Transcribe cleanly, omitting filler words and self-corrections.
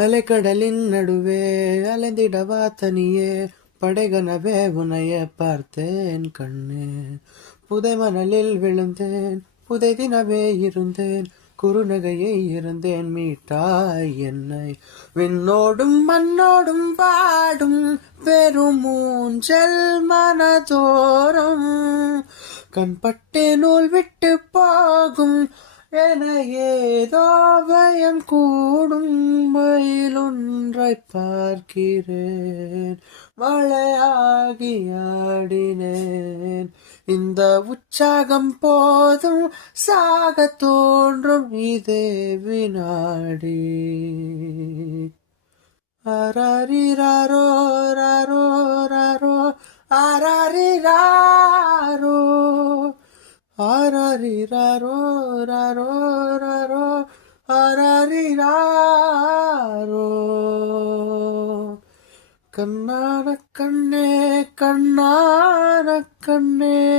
அலைக்கடலின் நடுவே அலைந்திடவா தனியே படைகனவே உனைய பார்த்தேன் கண்ணே. புதை மணலில் விழுந்தேன் புதைதினவே இருந்தேன் குறுநகையை இருந்தேன் மீட்டாய் என்னை. விண்ணோடும் மண்ணோடும் வாடும் பெரும் மூஞ்சல் மனதோறும் கண்பட்டே நூல் விட்டு போகும் என ஏதோ பயம் கூடும். மயிலொன்றை பார்க்கிறேன் மழையாகி ஆடினேன். இந்த உற்சாகம் போதும் சாக தோன்றும் இதே வினாடி. ஆராரிராரோ ராரோ ராரோ ஆராரிராரோ ஆராரிராரோ ராரோ ராரோ ஆராரிராரோ. கண்ணான கண்ணே கண்ணான கண்ணே.